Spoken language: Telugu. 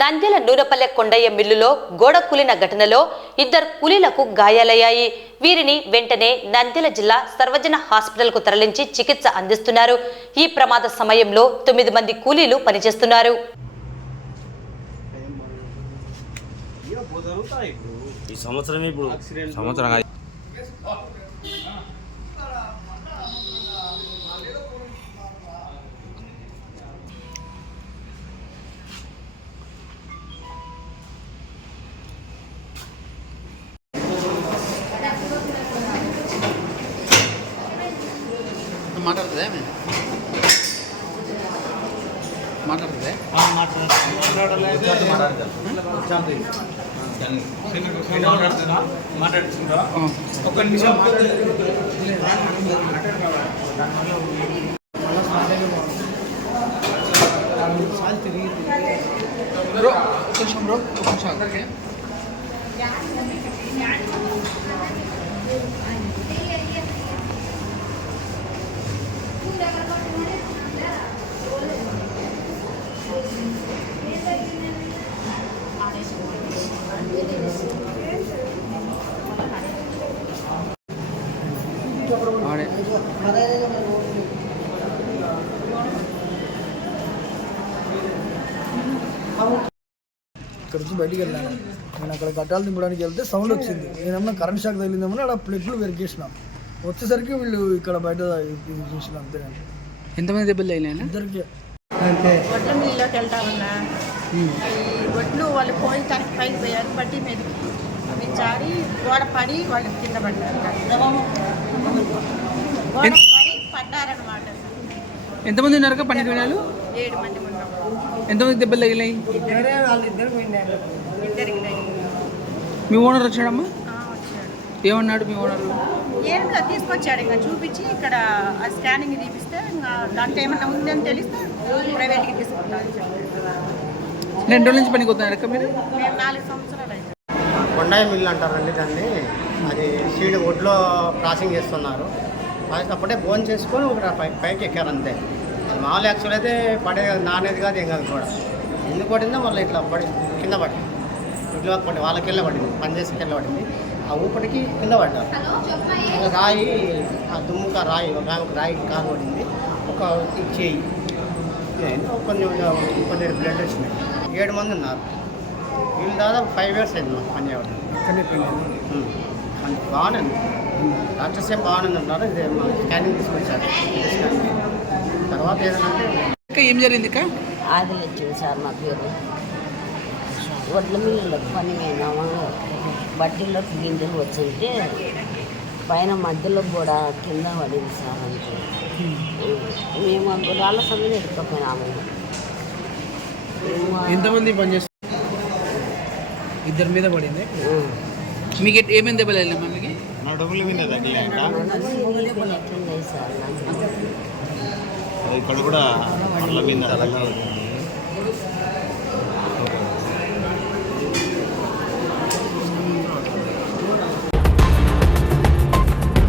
నంద్యాల నూనెపల్లె కొండయ్య మిల్లులో గోడ కూలిన ఘటనలో ఇద్దరు కూలీలకు గాయాలయ్యాయి. వీరిని వెంటనే నంద్యాల జిల్లా సర్వజన హాస్పిటల్కు తరలించి చికిత్స అందిస్తున్నారు. ఈ ప్రమాద సమయంలో 9 మంది కూలీలు పనిచేస్తున్నారు. ఈ సంవత్సరం ఇప్పుడు సంవత్సరం మాట్లాడుతుందే మాట్లాడుతుందే ఒక్క నిమిషం బ్రో కొంచెం బ్రో కొంచెం ఇక్కడ నుంచి బయటికి వెళ్ళాను. నేను అక్కడ గట్టాలు దింపడానికి వెళ్తే సౌండ్ వచ్చింది. నేనేమన్నా కరెంట్ షాక్ తగిలిందేమని అక్కడ ప్లగ్లు వెరికేసినాం. వచ్చేసరికి వీళ్ళు ఇక్కడ బయట చూసిన అంతే. ఎంతమంది దెబ్బలు తగిలినా? ఇద్దరికి వడ్ల మిల్లులోకి వెళ్తా ఉన్నా. ఈ వడ్లు వాళ్ళు పోయిన తనకి పైకి పోయారు, బట్టి మీదకి అవి చారి గోడ పడి వాళ్ళు కింద పడ్డారు. గోడ పడి పడ్డారనమాట. ఎంతమంది ఉన్నారు? 12 జనాలు, 7 మంది ఉన్నాం. ఎంతమంది దెబ్బలు తగిలాయి? ఇద్దరికి మీ ఓనర్ వచ్చాడమ్మా? వచ్చాడు. ఏమన్నాడు మీ ఓనర్? ఏం తీసుకొచ్చాడు, ఇంకా చూపించి ఇక్కడ ఆ స్కానింగ్ తీపిస్తే ఇంకా దాంట్లో ఏమన్నా ఉందని తెలిస్తే ప్రైవేట్కి తీసుకుంటాను చెప్పారు. 2 రోజుల నుంచి పనికి వస్తున్నారక్క మీరు? మేము 4 సంవత్సరాలు అయితే. కొండయ్య మిల్లు అంటారండి దాన్ని. అది సీడ్ ఒడ్లో క్రాసింగ్ చేస్తున్నారు. అప్పుడే ఫోన్ చేసుకొని ఒక పైకి ఎక్కారు అంతే. మామూలు యాక్చువల్ అయితే పడే నానేది కాదు, ఏం కాదు కూడా. ఎందుకు పడిందో వాళ్ళు ఇట్లా పడి కింద పడింది. ఇట్లా పడి వాళ్ళకి వెళ్ళ పడింది, పనిచేసి వెళ్ళ పడింది. ఆ ఊపటికి కింద పడ్డారు. రాయి ఆ దుమ్ముక రాయి ఒక రాయి కాలు పడింది, ఒక చేయి కొన్ని బ్లడ్ వచ్చినాయి. 7 మంది ఉన్నారు. వీళ్ళు దాదాపు 5 years అయింది మాకు పని చేయడం. బాగానే ఉంది, డాక్టర్స్ ఏం బాగానే ఉన్నారు. ఇదే మా స్కానింగ్ తీసుకొచ్చారు. తర్వాత ఏదంటే ఏం జరిగింది? ఆదిల్ వచ్చింది సార్ మా పేరు. వడ్ల మిల్లులకు పని పోయినామా, బట్టీలోకి గింజలు వచ్చుంటే పైన మధ్యలో కూడా కింద పడింది సార్. అంతే మేము రాళ్ళ సమయం ఎత్తుకపోయినాము. ఎంతమంది పనిచేస్తారు? ఇద్దరి మీద పడింది. మీకు ఏమేమి దెబ్బలు వెళ్ళామా? మీకు డబ్బులు మీద ఎట్లున్నాయి సార్? ఇక్కడ కూడా